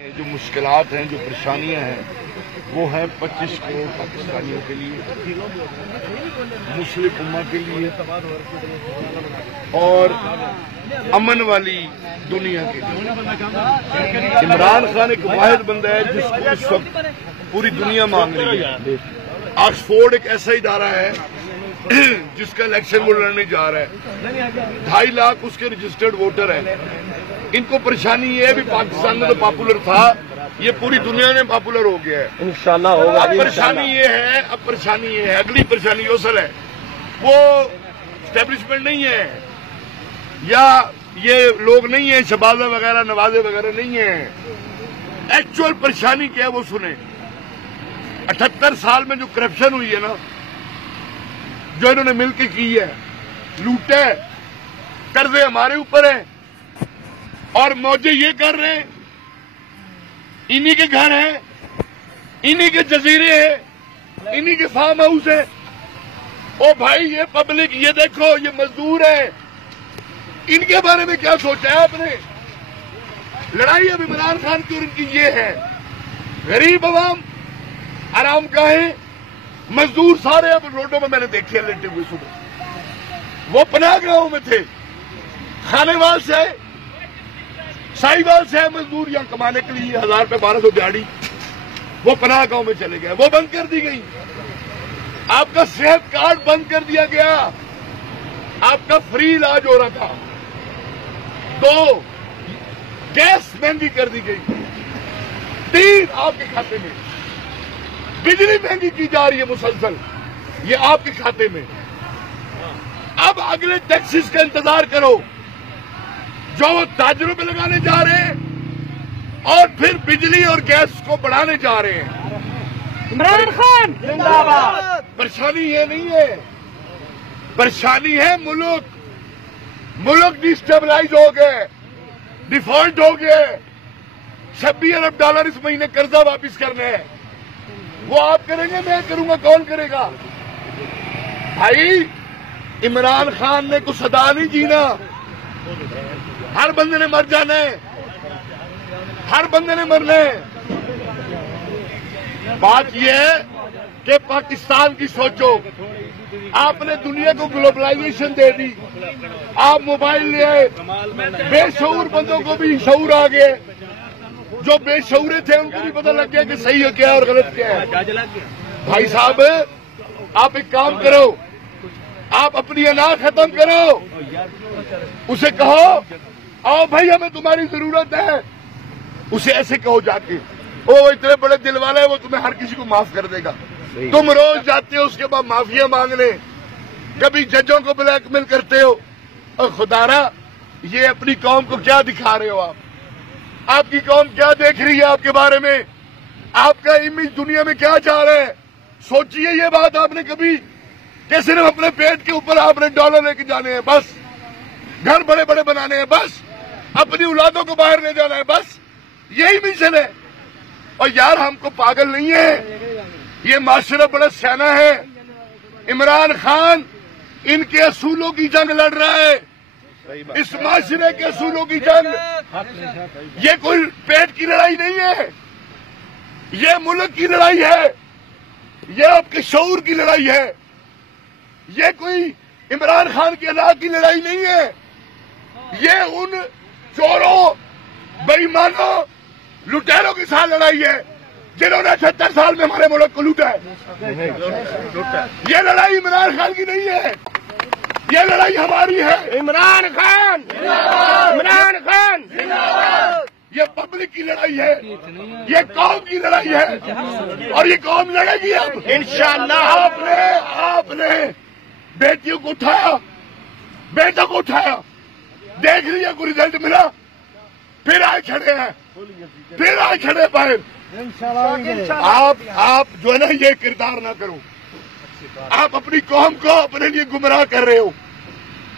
جو مشکلات ہیں، جو پریشانیاں ہیں، وہ ہیں 25 کروڑ پاکستانیوں کے لیے، مسلم امت کے لیے اور امن والی دنیا کے لیے۔ عمران خان ایک واحد بندہ ہے جس کو اس وقت پوری دنیا مانگ رہی ہے۔ آکسفورڈ ایک ایسا ادارہ ہے جس کا الیکشن وہ لڑنے جا رہا ہے، 2.5 لاکھ اس کے رجسٹرڈ ووٹر ہیں۔ ان کو پریشانی یہ ہے بھی پاکستان میں تو پاپولر تھا، یہ پوری دنیا میں پاپولر ہو گیا ہے، انشاءاللہ ہوگا۔ اب پریشانی یہ ہے، اگلی پریشانی اصل ہے، وہ اسٹیبلشمنٹ نہیں ہے یا یہ لوگ نہیں ہیں، شبازہ وغیرہ نوازے وغیرہ نہیں ہیں۔ ایکچوئل پریشانی کیا ہے وہ سنیں۔ 78 سال میں جو کرپشن ہوئی ہے نا، جو انہوں نے مل کے کی ہے، لوٹے، قرضے ہمارے اوپر ہیں اور موجے یہ کر رہے ہیں، انہی کے گھر ہیں، انہی کے جزیرے ہیں، انہی کے فارم ہاؤس ہیں۔ او بھائی یہ پبلک، یہ دیکھو یہ مزدور ہیں، ان کے بارے میں کیا سوچا ہے آپ نے؟ لڑائی اب عمران خان کی اور ان کی یہ ہے، غریب عوام آرام گاہیں، مزدور سارے اب روڈوں میں میں نے دیکھے لیٹے ہوئے صبح، وہ پناہ گاہوں میں تھے، کھانے وال سے سائی وال سے مزدور یہاں کمانے کے لیے 1000 روپے 1200 دیہڑی، وہ پناہ گاہوں میں چلے گئے، وہ بند کر دی گئی۔ آپ کا صحت کارڈ بند کر دیا گیا، آپ کا فری علاج ہو رہا تھا، تو گیس مہنگی کر دی گئی، 3 آپ کے کھاتے میں، بجلی مہنگی کی جا رہی ہے مسلسل، یہ آپ کے کھاتے میں۔ اب اگلے ٹیکسز کا انتظار کرو جو وہ تاجروں پہ لگانے جا رہے ہیں اور پھر بجلی اور گیس کو بڑھانے جا رہے ہیں۔ عمران خان زندہ باد۔ پریشانی یہ نہیں ہے، پریشانی ہے ملک ڈیسٹیبلائز ہو گئے، ڈیفالٹ ہو گئے، 26 ارب ڈالر اس مہینے قرضہ واپس کرنے ہیں۔ وہ آپ کریں گے، میں کروں گا، کون کرے گا؟ بھائی عمران خان نے کچھ صدا نہیں جینا، ہر بندے نے مر جانا ہے، ہر بندے نے مرنا ہے۔ بات یہ ہے کہ پاکستان کی سوچو، آپ نے دنیا کو گلوبلائزیشن دے دی، آپ موبائل لے آئے، بے شعور بندوں کو بھی شعور آ گئے، جو بے شعورے تھے ان کو بھی پتہ لگ گیا کہ صحیح ہے کیا اور غلط کیا ہے۔ بھائی صاحب آپ ایک کام کرو، آپ اپنی انا ختم کرو، اسے کہو آؤ بھائی ہمیں تمہاری ضرورت ہے، اسے ایسے کہو جا کے، او اتنے بڑے دل والا ہے وہ تمہیں ہر کسی کو معاف کر دے گا۔ تم روز جاتے ہو اس کے بعد معافیاں مانگنے، کبھی ججوں کو بلیک میل کرتے ہو، اور خدا را یہ اپنی قوم کو کیا دکھا رہے ہو آپ کی قوم کیا دیکھ رہی ہے آپ کے بارے میں؟ آپ کا امیج دنیا میں کیا چاہ رہا ہے؟ سوچئے یہ بات آپ نے کبھی کہ صرف اپنے پیٹ کے اوپر آپ نے ڈالر لے کے جانے ہیں، بس گھر بڑے بڑے بنانے ہیں، بس اپنی اولادوں کو باہر لے جانا ہے، بس یہی مشن ہے۔ اور یار ہم کو پاگل نہیں ہے، یہ معاشرہ بڑا سیانا ہے۔ عمران خان ان کے اصولوں کی جنگ لڑ رہا ہے، اس معاشرے کے اصولوں کی جنگ۔ یہ کوئی پیٹ کی لڑائی نہیں ہے، یہ ملک کی لڑائی ہے، یہ آپ کے شعور کی لڑائی ہے، یہ کوئی عمران خان کے علاقے کی لڑائی نہیں ہے، یہ ان چوروں، بے ایمانوں، لٹیروں کے ساتھ لڑائی ہے جنہوں نے 78 سال میں ہمارے ملک کو لوٹا ہے۔ یہ لڑائی عمران خان کی نہیں ہے، یہ لڑائی ہماری ہے۔ عمران خان عمران خان یہ پبلک کی لڑائی ہے، یہ قوم کی لڑائی ہے، اور یہ قوم لڑے گی اب انشاءاللہ۔ آپ نے بیٹیوں کو اٹھایا، بیٹا کو اٹھایا، دیکھ لیا کوئی رزلٹ ملا، پھر آئے کھڑے ہیں، پھر آئے کھڑے باہر۔ آپ جو ہے نا یہ کردار نہ کرو، آپ اپنی قوم کو اپنے لیے گمراہ کر رہے ہو۔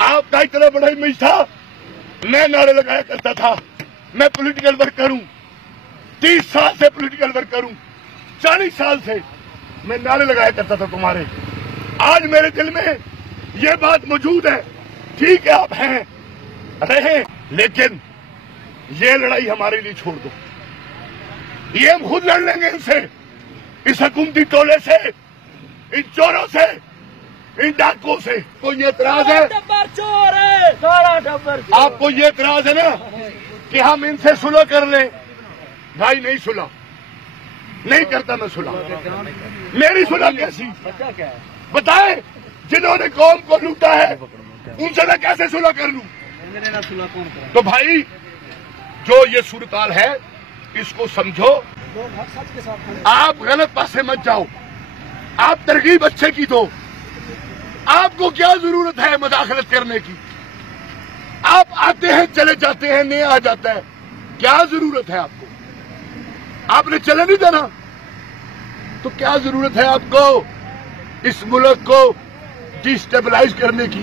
آپ کا اتنا بڑا امیج تھا، میں نعرے لگایا کرتا تھا میں پولیٹیکل ورکر ہوں، 30 سال سے پولیٹیکل ورکر ہوں، 40 سال سے میں نعرے لگایا کرتا تھا تمہارے۔ آج میرے دل میں یہ بات موجود ہے، ٹھیک ہے آپ ہیں رہیں، لیکن یہ لڑائی ہمارے لیے چھوڑ دو، یہ ہم خود لڑ لیں گے ان سے، اس حکومتی ٹولے سے، ان چوروں سے، ان ڈاکوں سے۔ کوئی اعتراض ہے؟ آپ کو یہ اعتراض ہے نا کہ ہم ان سے صلح کر لیں؟ بھائی نہیں صلح نہیں کرتا میں صلح۔ میری صلح کیسی بتائیں؟ جنہوں نے قوم کو لوٹا ہے ان سے میں کیسے صلح کر لوں؟ تو بھائی جو یہ صورتحال ہے اس کو سمجھو، آپ غلط پاسے مت جاؤ، آپ ترغیب اچھے کی دو۔ آپ کو کیا ضرورت ہے مداخلت کرنے کی؟ آپ آتے ہیں چلے جاتے ہیں، نہیں آ جاتا ہے، کیا ضرورت ہے آپ کو؟ آپ نے چلے نہیں دینا تو کیا ضرورت ہے آپ کو اس ملک کو ڈی اسٹیبلائز کرنے کی؟